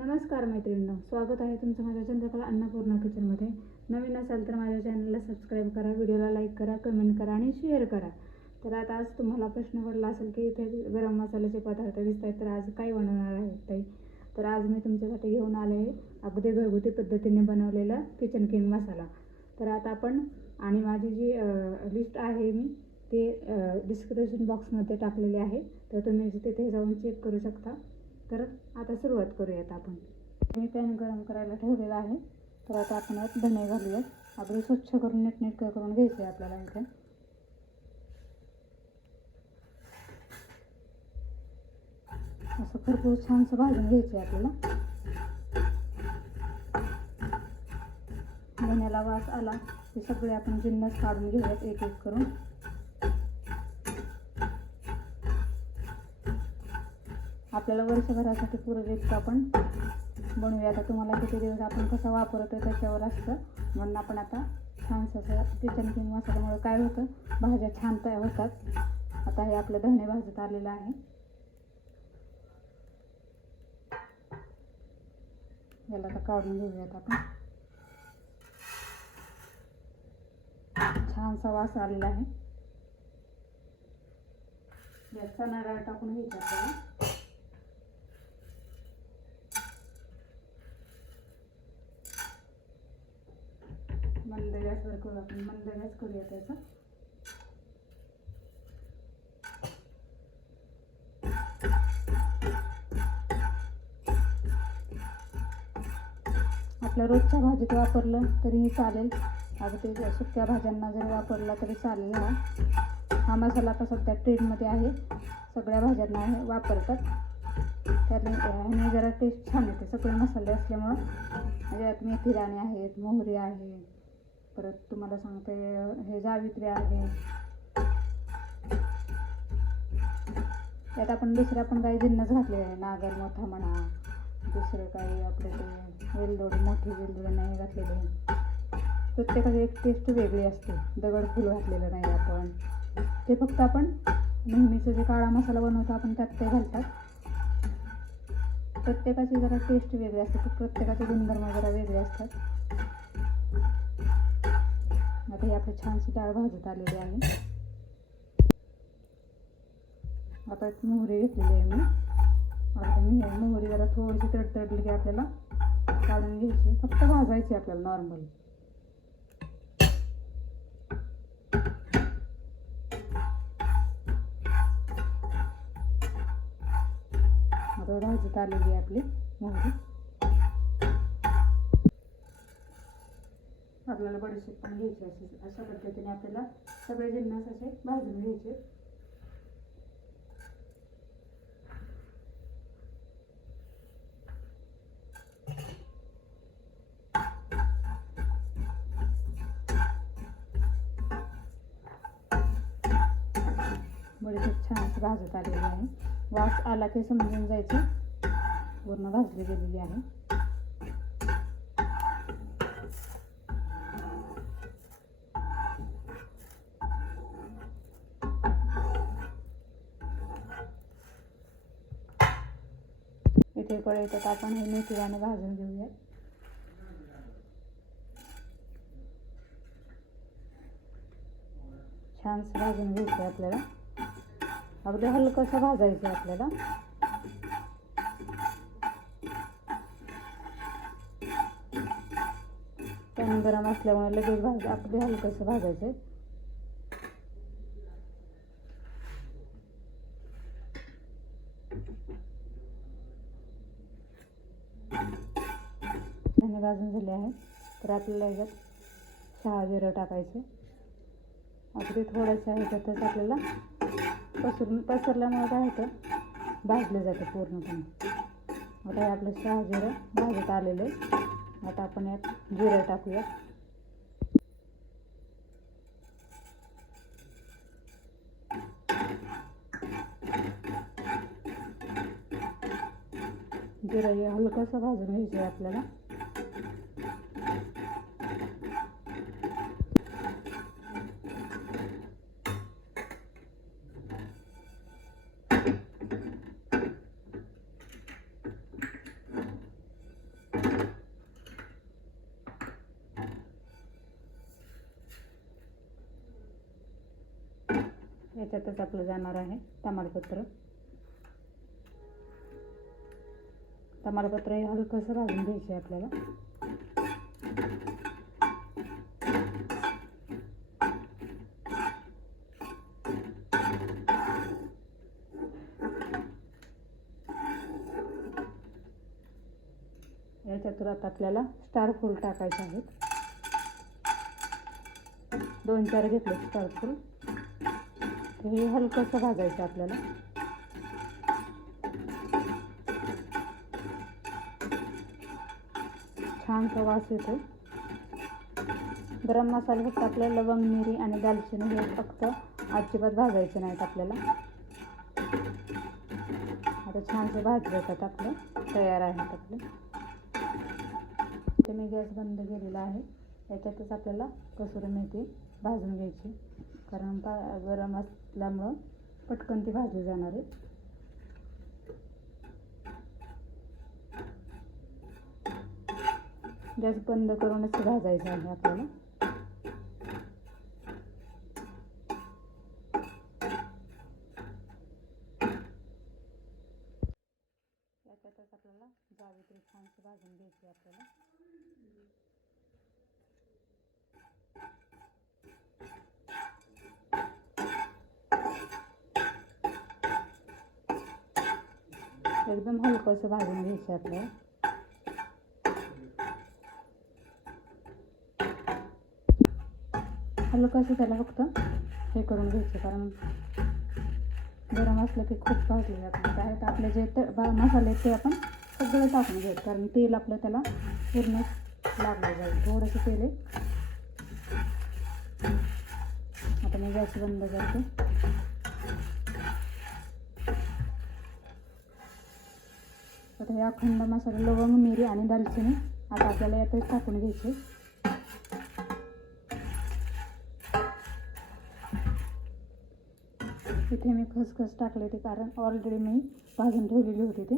नमस्कार मैत्रिणींनो स्वागत आहे तुमचं माझ्या चंद्रकला अन्नपूर्णा किचनमध्ये नवीन असाल तर माझ्या चॅनलला सबस्क्राईब करा व्हिडिओला लाईक करा कमेंट करा आणि शेअर करा. तर आता आज तुम्हाला प्रश्न पडला असेल की इथे गरम मसाल्याचे पदार्थ दिसत आहेत तर आज काय बनवणार आहे ताई? तर आज मी तुमच्यासाठी घेऊन आले आहे अगदी घरगुती पद्धतीने बनवलेला किचन किंग मसाला. तर आता आपण आणि माझी जी लिस्ट आहे मी ते डिस्क्रिप्शन बॉक्समध्ये टाकलेली आहे. तर तुम्ही तिथे जाऊन चेक करू शकता. तर आता सुरुवात करूयात आपण. मी पॅन गरम करायला ठेवलेलं आहे. तर आता आपण यात धणे घालूयात. अगदी स्वच्छ करून नीटनेटकं करून घ्यायचं आहे आपल्याला इथे. असं भरपूर छानसं भाजून घ्यायचं आहे आपल्याला. धण्याला वास आला ते सगळे आपण जिन्नस काढून घेऊयात एक एक करून. आपल्याला वर्षभरासाठी पुरेल इतकं आपण बनवूया. आता तुम्हाला किती दिवस आपण कसं वापरतो त्याच्यावर असतं. म्हणून आपण आता छानसं असं किचन किंग मसाल्यामुळे काय होतं? भाज्या छान तयार होतात. आता हे आपलं धणे भाजत आलेलं आहे. याला आता काढून घेऊयात आपण. छानसा वास आलेला आहे. याचा चणा डाळ टाकून घ्यायचा आपल्याला मंद गॅसवर करू आपण. मंद गॅस करूया त्याचा. आपल्या रोजच्या भाजीत वापरलं तरीही चालेल. अगं ते सुक्या भाज्यांना जर वापरला तरी चालेल हा हा मसाला आता सध्या ट्रेंडमध्ये आहे. सगळ्या भाज्यांना हे वापरतात. त्याने ह्याने जरा टेस्ट छान येते. सगळे मसाले असल्यामुळं. म्हणजे यात मेथी राणी आहेत मोहरी आहे परत तुम्हाला सांगते हे जावित्री आहे. त्यात आपण दुसऱ्या पण काही जिन्नस घातले आहे नागर मोठा म्हणा दुसरं काही आपलं ते वेलदोड मोठी वेलदोडी नाही घातलेली. प्रत्येकाची एक टेस्ट वेगळी असते दगड फुल घातलेलं नाही आपण. ते फक्त आपण नेहमीचं जे काळा मसाला बनवतो आपण त्यात ते घालतात. प्रत्येकाची जरा टेस्ट वेगळी असते प्रत्येकाचे गुणधर्म जरा वेगळे असतात. आता ही आपली छानशी डाळ भाजत आलेली आहे. आता एक मोहरी घेतलेली आहे मी. आता मी मोहरी जरा थोडीशी तडतडली की आपल्याला काढून घ्यायची. फक्त भाजायची आपल्याला नॉर्मल आता भाजत आलेली आहे आपली मोहरी. आपल्याला बडीशेप पण घ्यायची असे अशा पद्धतीने आपल्याला सगळे जिन्नस असे भाजून घ्यायचे. बडीशेप छान असं भाजत आलेली आहे. वास आला की समजून जायचं. पूर्ण भाजली गेलेली आहे. इथे कळतात आपण हे मेथी भाजून घेऊया. छान भाजून घ्यायचं आपल्याला. अगदी हलकंसं भाजायचं आपल्याला. पॅन गरम असल्यामुळे लगेच भाज अगदी हलकंसं भाजायचं भाजून झाले आहेत. तर आपल्याला याच्यात चहा जिरं टाकायचं. अगदी थोडंसं ह्याच्यातच आपल्याला पसरून पसरल्यामुळे काय होतं? भाजलं जातं पूर्णपणे. आता हे आपलं चहा जिरं भाजत आलेलं आहे. आता आपण यात जिरं टाकूया जिरं हे हलकंसं भाजून घ्यायचं आहे आपल्याला. याच्यातच आपलं जाणार आहे तमालपत्र. तमालपत्र हे हलकंसं भाजून घ्यायचे आपल्याला. याच्यातून आता आपल्याला स्टार फूल टाकायचे आहेत. दोन चार घेतले स्टार फूल. हे हलकंसं भाजायचं आपल्याला. छानसा वास येतो गरम मसाला फक्त आपल्याला लवंग मिरी आणि दालचिनी हे फक्त अजिबात भाजायचे नाहीत आपल्याला. आता छानसे भाजले जातात आपलं. तयार आहेत आपले. ते मी गॅस बंद केलेला आहे. याच्यातच आपल्याला कसुरी मेथी भाजून घ्यायची. कारण पा गरम असल्यामुळं पटकन ती भाजली जाणार आहे. गॅस बंद करूनच भाजायचं आहे आपल्याला याच्यातच आपल्याला जावेत्री छानशी भाजून घ्यायची आपल्याला एकदम हलकंसं भाजून घ्यायचं आपल्याला हलकंसं त्याला फक्त हे करून घ्यायचं कारण गरम असलं की खूप भाजले जातं. तर आपले जे ते मसाले आहेत ते आपण सगळं टाकून घ्यायचं कारण तेल आपलं त्याला पूर्ण लागलं जाईल. थोडंसं तेल आहे. आता मी गॅस बंद करते. आता हे अखंड मसाला लवंग मिरी आणि दालचिनी. आता आपल्याला यातच टाकून घ्यायचे. इथे मी खसखस टाकले ते कारण ऑलरेडी मी भाजून ठेवलेली होती ते.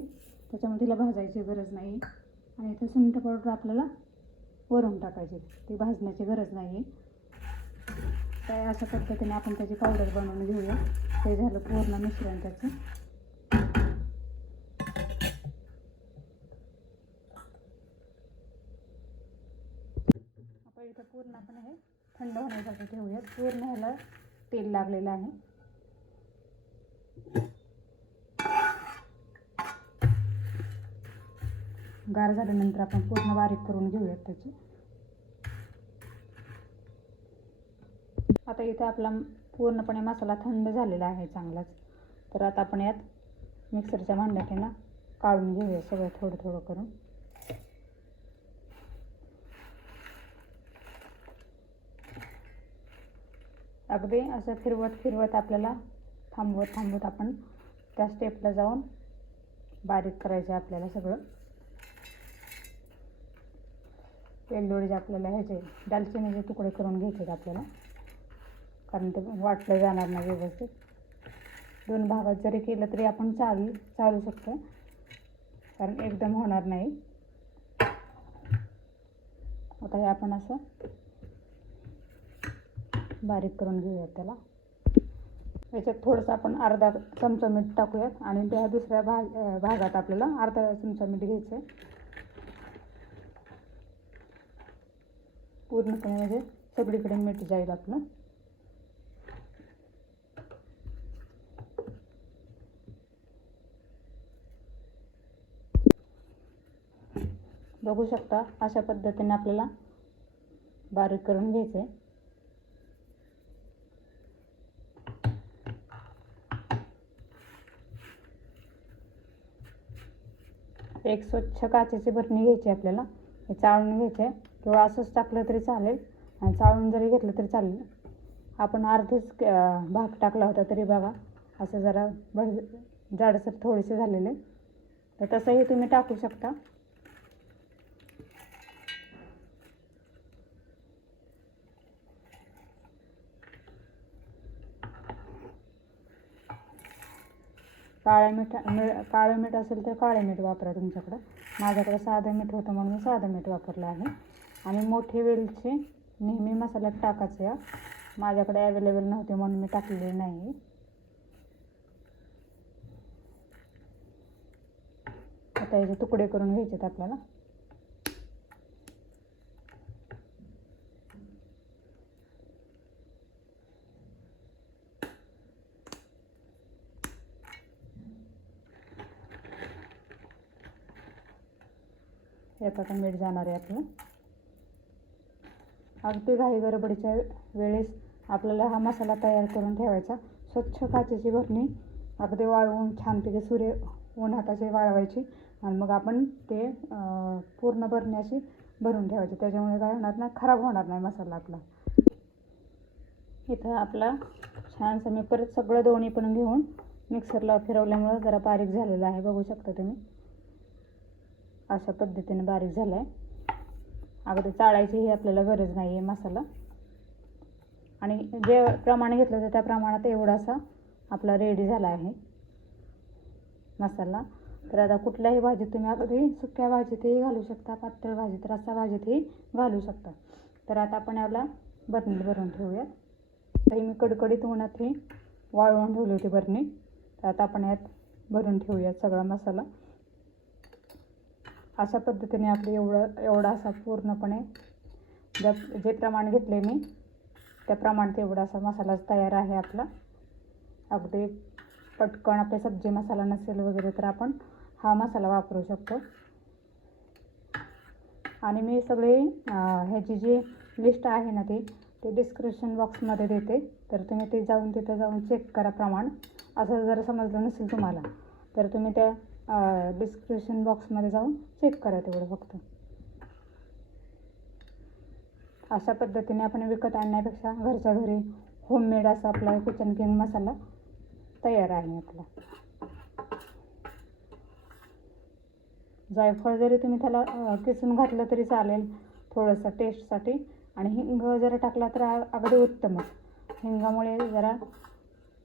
त्याच्यामुळे तिला भाजायची गरज नाही. आणि इथे सुंठ पावडर आपल्याला वरून टाकायची. ती भाजण्याची गरज नाही. काय अशा पद्धतीने आपण त्याची पावडर बनवून घेऊया. ते झालं पूर्ण मिश्रण त्याचं. आपण इथं पूर्ण आपण हे थंड होण्यासाठी ठेवूयात. पूर्ण ह्याला तेल लागलेलं आहे. गार झाल्यानंतर आपण पूर्ण बारीक करून घेऊयात त्याची. आता इथं आपला पूर्णपणे मसाला थंड झालेला आहे चांगलाच. तर आता आपण यात मिक्सरच्या भांड्यात ना काढून घेऊया सगळं थोडं थोडं करून. अगदी असं फिरवत फिरवत आपल्याला थांबवत थांबवत आपण त्या स्टेपला जाऊन बारीक करायचं आहे आपल्याला सगळं. वेलदोडीचे आपल्याला ह्याचे दालचिनीचे म्हणजे तुकडे करून घ्यायचे आहेत आपल्याला. कारण ते वाटलं जाणार नाही व्यवस्थित. दोन भागात जरी केलं तरी आपण चालू चालू शकतो. कारण एकदम होणार नाही. आता हे आपण असं बारीक करून घेऊयात त्याला. याच्यात थोडंसं आपण अर्धा चमचा मीठ टाकूयात आणि त्या दुसऱ्या भाग भागात आपल्याला अर्धा चमचा मीठ घ्यायचं आहे पूर्णपणे म्हणजे सगळीकडे मीठ जाईल आपलं. बघू शकता अशा पद्धतीने आपल्याला बारीक करून घ्यायचं आहे एक स्वच्छ काचेची बरणी घ्यायची आपल्याला. हे चाळून घ्यायचे किंवा असंच टाकलं तरी चालेल. आणि चाळून जरी घेतलं तरी चालेल. आपण अर्धीच भाग टाकला होता तरी बघा. असं जरा बड जाडसर थोडेसे झालेले. तर तसंही तुम्ही टाकू शकता. काळ्या मीठ मी काळं मीठ असेल तर काळे मीठ वापरा तुमच्याकडं. माझ्याकडे साधं मीठ होतं म्हणून मी साधं मीठ वापरलं आहे. आणि मोठी वेलची नेहमी मसाल्यात टाकायचं. या माझ्याकडे अवेलेबल नव्हते म्हणून मी टाकलेले नाही. आता याचे तुकडे करून घ्यायचे आहेत आपल्याला. यात मीठ जाणार आहे आपलं. अगदी घाई गडबडीच्या वेळेस आपल्याला हा मसाला तयार करून ठेवायचा. स्वच्छ काचेची भरणी अगदी वाळवून छानपैकी सूर्य उन्हात असे वाळवायची आणि मग आपण ते पूर्ण भरणी अशी भरून ठेवायची. त्याच्यामुळे काय होणार नाही खराब होणार नाही मसाला आपला. इथं आपला छानसं मी परत सगळं दोन्ही पण घेऊन मिक्सरला फिरवल्यामुळं जरा बारीक झालेलं आहे. बघू शकता तुम्ही. अशा पद्धतीने बारीक झाला आहे अगोदर चाळायची ही आपल्याला गरज नाही आहे मसाला. आणि जे प्रमाण घेतलं होतं त्या प्रमाणात एवढासा आपला रेडी झाला आहे मसाला. तर आता कुठल्याही भाजीत तुम्ही अगदी सुक्या भाजीतही घालू शकता पातळ भाजीत रस्सा भाजीतही घालू शकता. तर आता आपण याला बर्नीत भरून ठेवूयात. तर मी कडकडीत उन्हात ही वाळवून ठेवली होती बरणी. तर आता आपण यात भरून ठेवूयात सगळा मसाला. अशा पद्धतीने आपले एवढं एवढा असा पूर्णपणे ज्या जे प्रमाण घेतले मी त्या प्रमाणात एवढा असा मसाला तयार आहे आपला. अगदी पटकन आपले सब्जी मसाला नसेल वगैरे तर आपण हा मसाला वापरू शकतो. आणि मी सगळे ह्याची जी लिस्ट आहे ना ती ते डिस्क्रिप्शन बॉक्समध्ये देते. तर तुम्ही ते जाऊन तिथं जाऊन चेक करा प्रमाण. असं जर समजलं नसेल तुम्हाला तर तुम्ही त्या डिस्क्रिप्शन बॉक्समध्ये जाऊन चेक करा तेवढं फक्त. अशा पद्धतीने आपण विकत आणण्यापेक्षा घरच्या घरी होममेड असा आपला किचन किंग मसाला तयार आहे आपला. जायफळ जरी तुम्ही त्याला किसून घातलं तरी चालेल थोडंसं टेस्टसाठी आणि हिंग जर टाकला तर अगदी उत्तमच हिंगामुळे जरा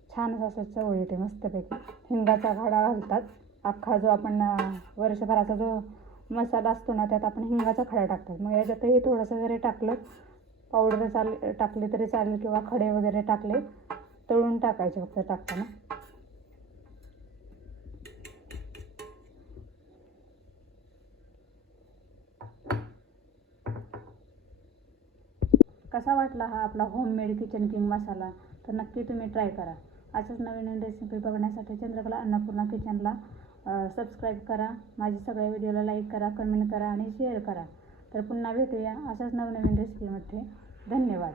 छानच असं चव येते मस्तपैकी. हिंगाचा घाडा घालतात. अख्खा जो आपण वर्षभराचा जो मसाला असतो ना त्यात आपण हिंगाचा खडा टाकतात मग याच्यातही थोडंसं जरी टाकलं पावडर चाल टाकली तरी चालेल किंवा खडे वगैरे टाकले तळून टाकायचे फक्त टाकताना. कसा वाटला हा आपला होममेड किचन किंग मसाला? तर नक्की तुम्ही ट्राय करा. अशाच नवीन नवीन रेसिपी बघण्यासाठी चंद्रकला अन्नपूर्णा किचनला सबस्क्राईब करा माझ्या सगळ्या व्हिडिओला लाईक करा कमेंट करा आणि शेअर करा. तर पुन्हा भेटूया अशाच नवनवीन रेसिपीमध्ये धन्यवाद.